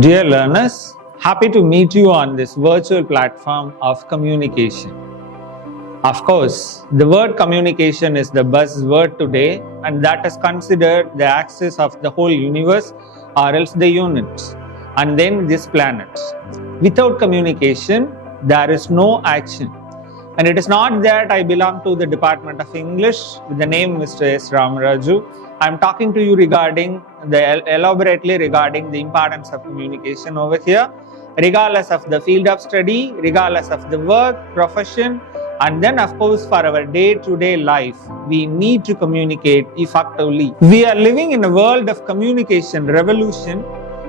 Dear learners, happy to meet you on this virtual platform of communication. Of course, the word communication is the buzzword today, and that is considered the axis of the whole universe or else the units, and then this planet. Without communication, there is no action. And it is not that I belong to the Department of English with the name Mr. S. Ramaraju. I am talking to you elaborately regarding the importance of communication over here, regardless of the field of study, regardless of the work, profession, and then of course for our day-to-day life, we need to communicate effectively. We are living in a world of communication revolution,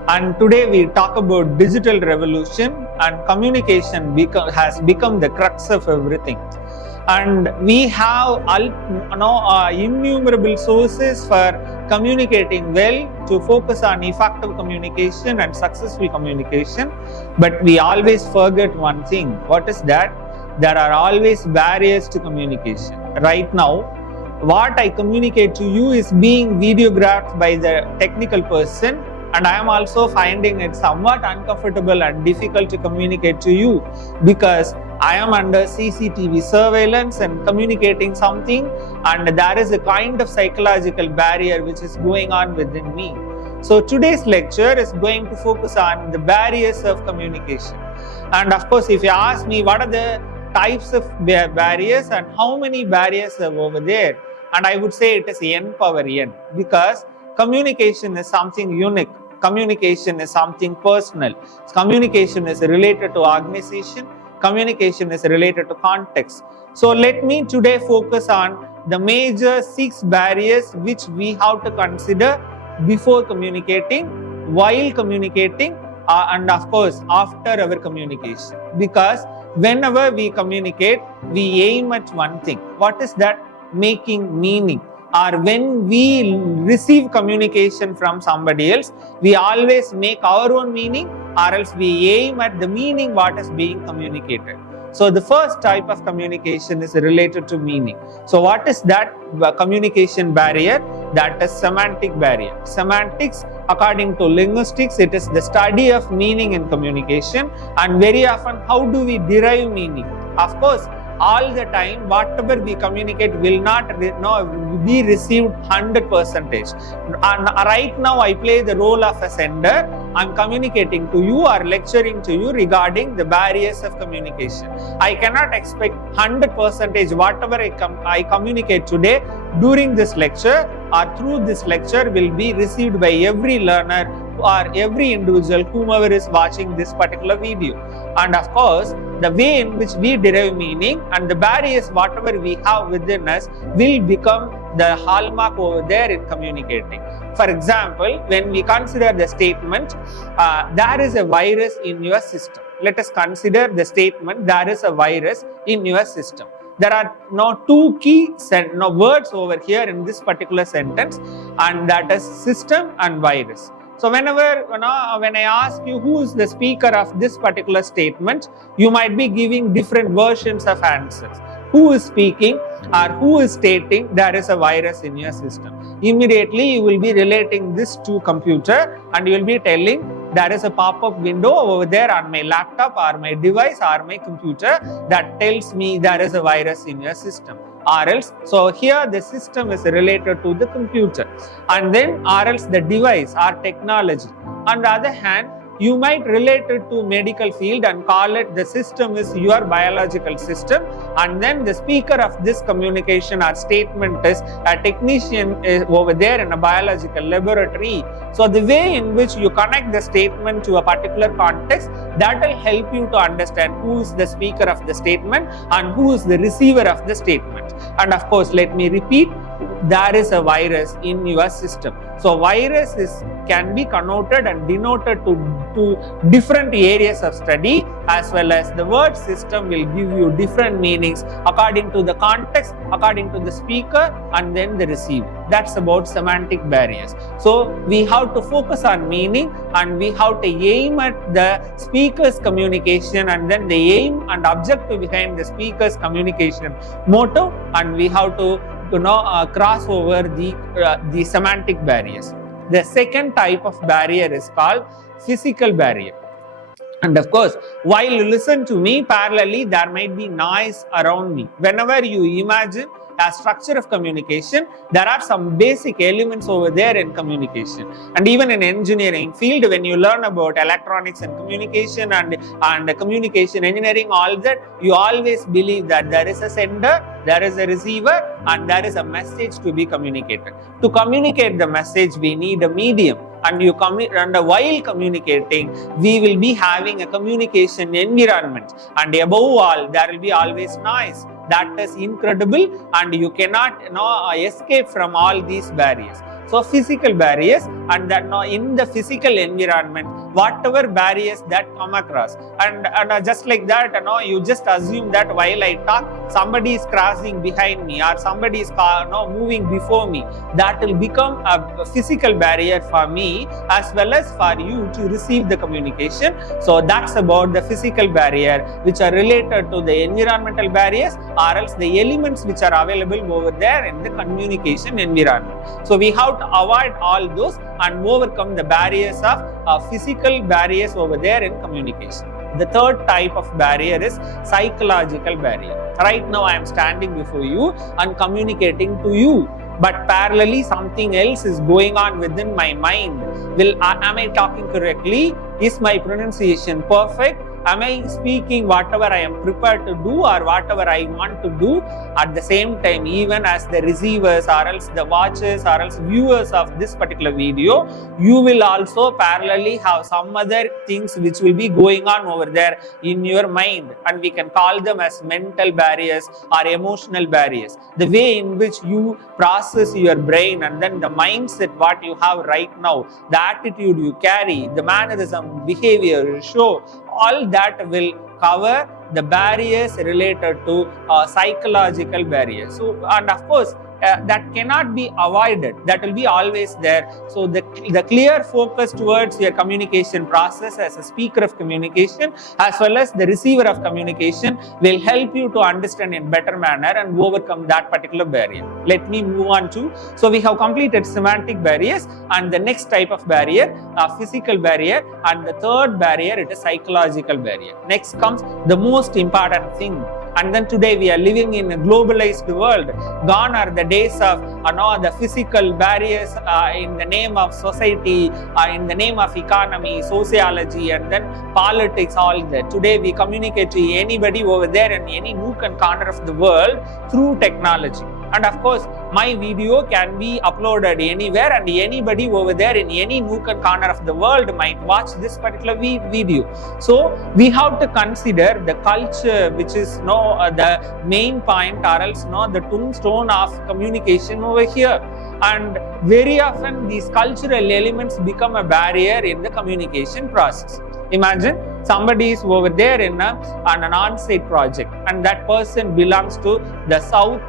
and today we talk about digital revolution, and communication has become the crux of everything. And we have innumerable sources for communicating well, to focus on effective communication and successful communication. But we always forget one thing. What is that? There are always barriers to communication. Right now, what I communicate to you is being videographed by the technical person, and I am also finding it somewhat uncomfortable and difficult to communicate to you because I am under CCTV surveillance and communicating something, and there is a kind of psychological barrier which is going on within me. So today's lecture is going to focus on the barriers of communication. And of course, if you ask me what are the types of barriers and how many barriers are over there, and I would say it is n power n, because communication is something unique. Communication is something personal. Communication is related to organization. Communication is related to context. So let me today focus on the major 6 barriers which we have to consider before communicating, while communicating, and of course after our communication. Because whenever we communicate, we aim at one thing. What is that? Making meaning. Or when we receive communication from somebody else, we always make our own meaning, or else we aim at the meaning what is being communicated. So the first type of communication is related to meaning. So what is that communication barrier? That is semantic barrier. Semantics, according to linguistics, it is the study of meaning in communication, and very often how do we derive meaning? Of course, all the time, whatever we communicate will not be received 100%. And right now, I play the role of a sender. I'm communicating to you or lecturing to you regarding the barriers of communication. I cannot expect 100% whatever I communicate today during this lecture or through this lecture will be received by every learner or every individual whomever is watching this particular video. And of course, the way in which we derive meaning and the barriers whatever we have within us will become the hallmark over there in communicating. For example, when we consider the statement, there is a virus in your system. Let us consider the statement, there is a virus in your system. There are now 2 key words over here in this particular sentence, and that is system and virus. So whenever, when I ask you who is the speaker of this particular statement, you might be giving different versions of answers. Who is speaking or who is stating there is a virus in your system? Immediately you will be relating this to computer, and you will be telling there is a pop-up window over there on my laptop or my device or my computer that tells me there is a virus in your system. Or else, so here the system is related to the computer, and then or else the device or technology. On the other hand, you might relate it to medical field and call it the system is your biological system, and then the speaker of this communication or statement is a technician over there in a biological laboratory. So the way in which you connect the statement to a particular context, that will help you to understand who is the speaker of the statement and who is the receiver of the statement. And of course, let me repeat, there is a virus in your system. So virus can be connoted and denoted to different areas of study, as well as the word system will give you different meanings according to the context, according to the speaker, and then the receiver. That's about semantic barriers. So we have to focus on meaning, and we have to aim at the speaker's communication, and then the aim and objective behind the speaker's communication motive, and we have to cross over the semantic barriers. The second type of barrier is called physical barrier. And of course, while you listen to me parallelly, there might be noise around me. Whenever you imagine a structure of communication, there are some basic elements over there in communication. And even in engineering field, when you learn about electronics and communication and communication engineering, all that, you always believe that there is a sender, there is a receiver, and there is a message to be communicated. To communicate the message, we need a medium. And while communicating, we will be having a communication environment. And above all, there will be always noise. That is incredible, and you cannot escape from all these barriers. So physical barriers, and that in the physical environment, whatever barriers that come across, and just like that, you just assume that while I talk, somebody is crossing behind me or somebody is moving before me. That will become a physical barrier for me as well as for you to receive the communication. So that's about the physical barrier, which are related to the environmental barriers or else the elements which are available over there in the communication environment. So we have to avoid all those and overcome the barriers of physical barriers over there in communication. The third type of barrier is psychological barrier. Right now I am standing before you and communicating to you, but parallelly something else is going on within my mind. Am I talking correctly? Is my pronunciation perfect? Am I speaking whatever I am prepared to do or whatever I want to do? At the same time, even as the receivers or else the watchers or else viewers of this particular video, you will also parallelly have some other things which will be going on over there in your mind, and we can call them as mental barriers or emotional barriers. The way in which you process your brain and then the mindset what you have right now, the attitude you carry, the mannerism, behavior you show, all that will cover the barriers related to psychological barriers. So, and of course, that cannot be avoided. That will be always there. So the clear focus towards your communication process as a speaker of communication as well as the receiver of communication will help you to understand in better manner and overcome that particular barrier. Let me move on to, so we have completed semantic barriers, and the next type of barrier, physical barrier, and the third barrier, it is psychological barrier. Next comes the most important thing. And then today we are living in a globalized world. Gone are the days of the physical barriers in the name of society, in the name of economy, sociology, and then politics, all that. Today we communicate to anybody over there in any nook and corner of the world through technology. And of course, my video can be uploaded anywhere, and anybody over there in any nook and corner of the world might watch this particular video. So we have to consider the culture, which is the main point or else the tombstone of communication over here. And very often these cultural elements become a barrier in the communication process. Imagine somebody is over there in an on-site project, and that person belongs to the south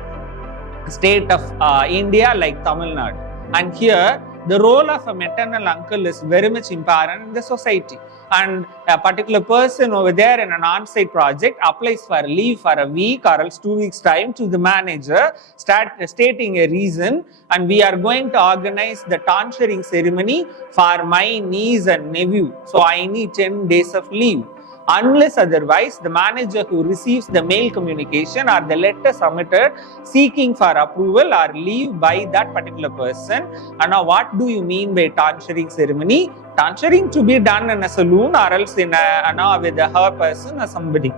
state of India, like Tamil Nadu. And here, the role of a maternal uncle is very much important in the society. And a particular person over there in an on-site project applies for leave for a week or else 2 weeks time to the manager, stating a reason, and we are going to organize the tonsuring ceremony for my niece and nephew. So I need 10 days of leave. Unless otherwise, the manager who receives the mail communication or the letter submitted seeking for approval or leave by that particular person. And now, what do you mean by tonsuring ceremony? Tonsuring to be done in a saloon or else in with her person or somebody.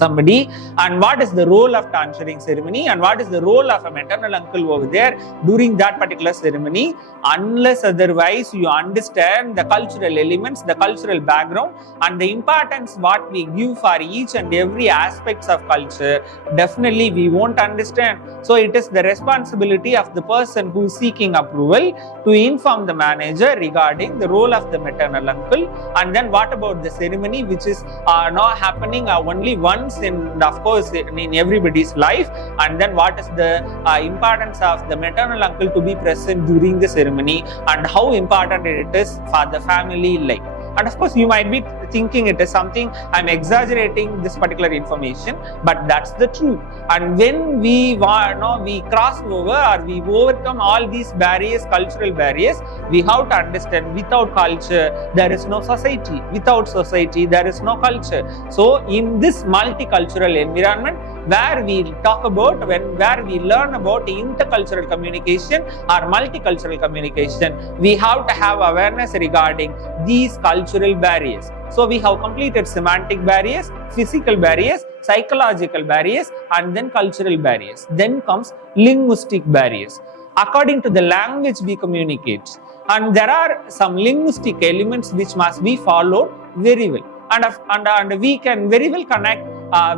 And what is the role of tonsuring ceremony and what is the role of a maternal uncle over there during that particular ceremony? Unless otherwise you understand the cultural elements, the cultural background, and the importance what we give for each and every aspects of culture, definitely we won't understand. So it is the responsibility of the person who is seeking approval to inform the manager regarding the role of the maternal uncle. And then what about the ceremony, which is not happening only once in, of course, in everybody's life, and then what is the importance of the maternal uncle to be present during the ceremony and how important it is for the family life. And of course, you might be thinking it is something I'm exaggerating this particular information, but that's the truth. And when we cross over or we overcome all these barriers, cultural barriers, we have to understand without culture there is no society. Without society there is no culture. So in this multicultural environment where we talk about, where we learn about intercultural communication or multicultural communication, we have to have awareness regarding these cultural barriers. So we have completed semantic barriers, physical barriers, psychological barriers, and then cultural barriers. Then comes linguistic barriers. According to the language we communicate, and there are some linguistic elements which must be followed very well. And we can very well connect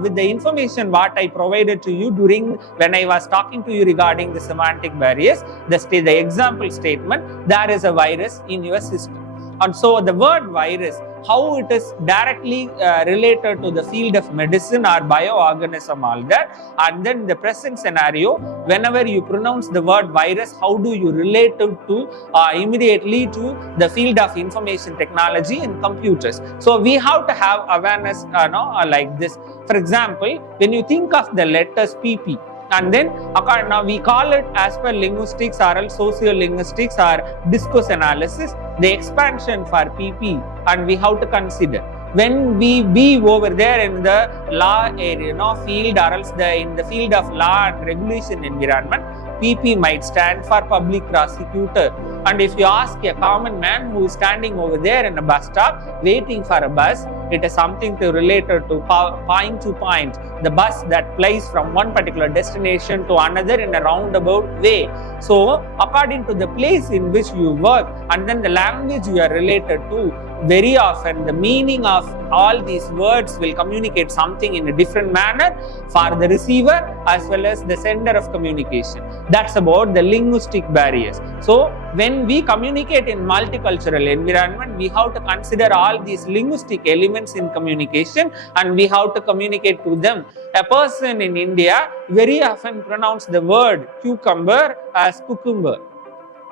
with the information what I provided to you during when I was talking to you regarding the semantic barriers. The example statement, there is a virus in your system. And so the word virus, how it is directly related to the field of medicine or bioorganism, all that. And then the present scenario, whenever you pronounce the word virus, how do you relate it to immediately to the field of information technology and computers. So we have to have awareness like this. For example, when you think of the letters PP, and then now we call it as per linguistics or else sociolinguistics or discourse analysis, the expansion for PP, and we have to consider when we be over there in the law area, field or else in the field of law and regulation environment, PP might stand for public prosecutor. And if you ask a common man who is standing over there in a bus stop waiting for a bus, it is something related to point to point, the bus that plies from one particular destination to another in a roundabout way. So according to the place in which you work and then the language you are related to, very often the meaning of all these words will communicate something in a different manner for the receiver as well as the sender of communication. That's about the linguistic barriers. So when we communicate in multicultural environment, we have to consider all these linguistic elements in communication and we have to communicate to them. A person in India very often pronounce the word cucumber as cucumber,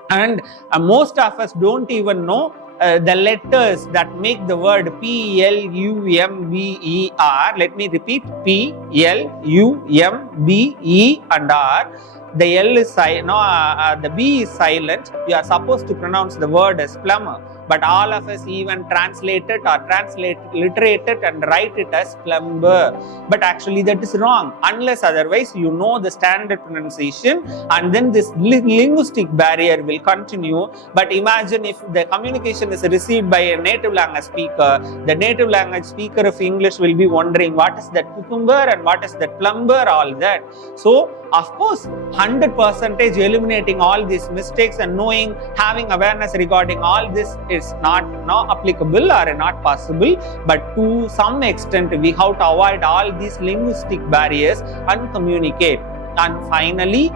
and most of us don't even know the letters that make the word P-L-U-M-B-E-R. Let me repeat, P-L-U-M-B-E and R. The L is silent, the B is silent. You are supposed to pronounce the word as plumber, but all of us even translate it or literate it and write it as plumber. But actually that is wrong, unless otherwise you know the standard pronunciation, and then this linguistic barrier will continue. But imagine if the communication is received by a native language speaker, the native language speaker of English will be wondering what is that cucumber and what is that plumber, all that. So of course 100% eliminating all these mistakes and having awareness regarding all this is not applicable or not possible, but to some extent we have to avoid all these linguistic barriers and communicate. And finally,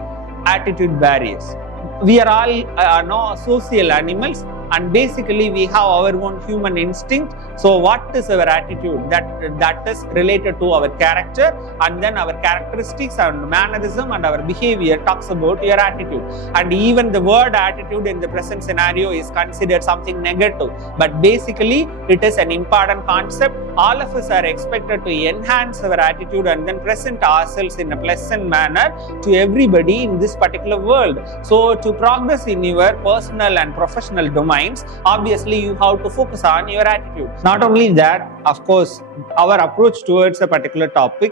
attitude barriers. We are all social animals, and basically we have our own human instinct. So what is our attitude? That is related to our character, and then our characteristics and mannerism and our behavior talks about your attitude. And even the word attitude in the present scenario is considered something negative, but basically it is an important concept. All of us are expected to enhance our attitude and then present ourselves in a pleasant manner to everybody in this particular world. So to progress in your personal and professional domains, obviously you have to focus on your attitude. Not only that, of course, our approach towards a particular topic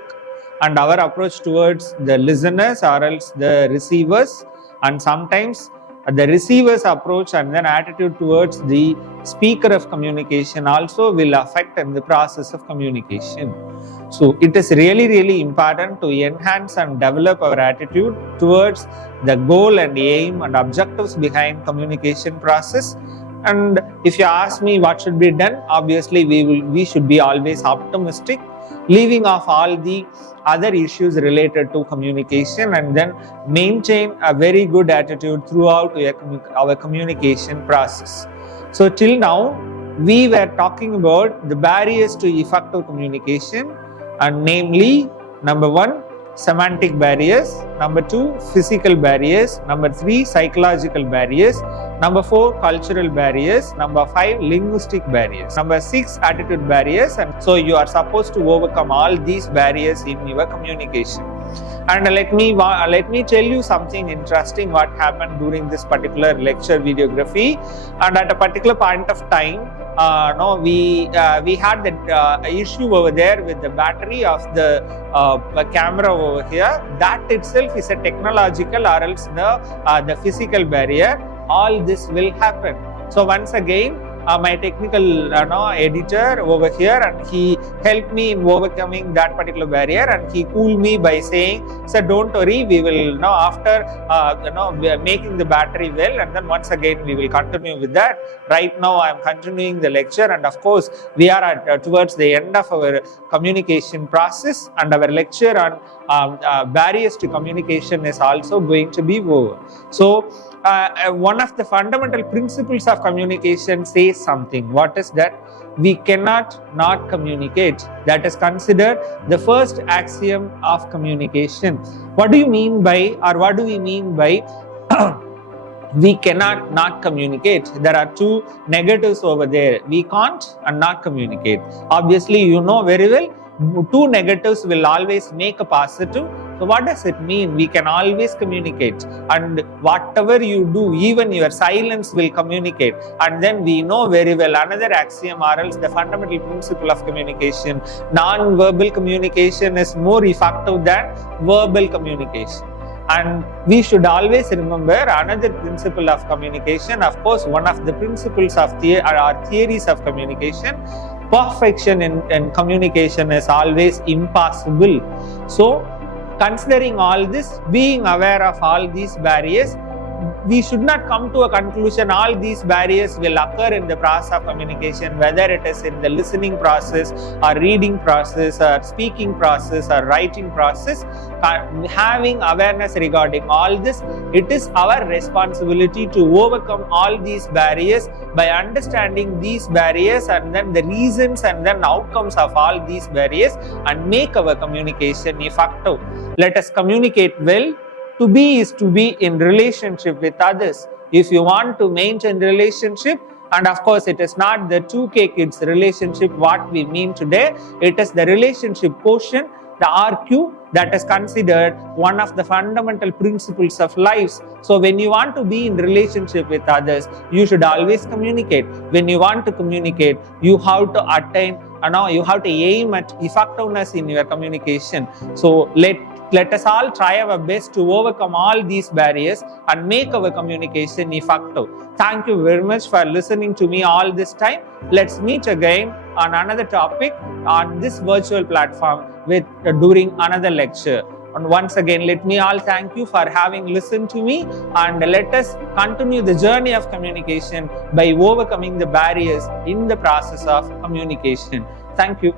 and our approach towards the listeners or else the receivers, and sometimes the receiver's approach and then attitude towards the speaker of communication also will affect in the process of communication. So it is really, really important to enhance and develop our attitude towards the goal and aim and objectives behind communication process. And if you ask me what should be done, obviously we should be always optimistic, leaving off all the other issues related to communication, and then maintain a very good attitude throughout our communication process. So till now, we were talking about the barriers to effective communication, and namely, number one, semantic barriers. Number 2, physical barriers. Number 3, psychological barriers. Number 4, cultural barriers. Number 5, linguistic barriers. Number 6, attitude barriers. And so you are supposed to overcome all these barriers in your communication. And let me tell you something interesting what happened during this particular lecture videography. And at a particular point of time, we had that issue over there with the battery of the camera over here. That itself is a technological or else the physical barrier. All this will happen. So once again, my technical editor over here, and he helped me in overcoming that particular barrier, and he cooled me by saying, "Sir, don't worry, we will after making the battery well, and then once again we will continue with that. Right now I am continuing the lecture, and of course we are towards the end of our communication process, and our lecture on barriers to communication is also going to be over." So one of the fundamental principles of communication says something. What is that? We cannot not communicate. That is considered the first axiom of communication. What do you mean by, or what do we mean by we cannot not communicate? There are two negatives over there. We can't and not communicate. Obviously, you know very well, two negatives will always make a positive. So what does it mean? We can always communicate, and whatever you do, even your silence will communicate. And then we know very well another axiom, or else the fundamental principle of communication: non-verbal communication is more effective than verbal communication. And we should always remember another principle of communication. Of course, one of the principles of theories of communication: perfection in communication is always impossible. So considering all this, being aware of all these barriers, we should not come to a conclusion all these barriers will occur in the process of communication, whether it is in the listening process or reading process or speaking process or writing process. Having awareness regarding all this, it is our responsibility to overcome all these barriers by understanding these barriers and then the reasons and then outcomes of all these barriers, and make our communication effective. Let us communicate well. To be is to be in relationship with others. If you want to maintain relationship, and of course it is not the 2K kids relationship what we mean today, it is the relationship quotient, the RQ, that is considered one of the fundamental principles of life. So when you want to be in relationship with others, you should always communicate. When you want to communicate, you have to attain, you have to aim at effectiveness in your communication. So let us all try our best to overcome all these barriers and make our communication effective. Thank you very much for listening to me all this time. Let's meet again on another topic on this virtual platform during another lecture. And once again, let me all thank you for having listened to me, and let us continue the journey of communication by overcoming the barriers in the process of communication. Thank you.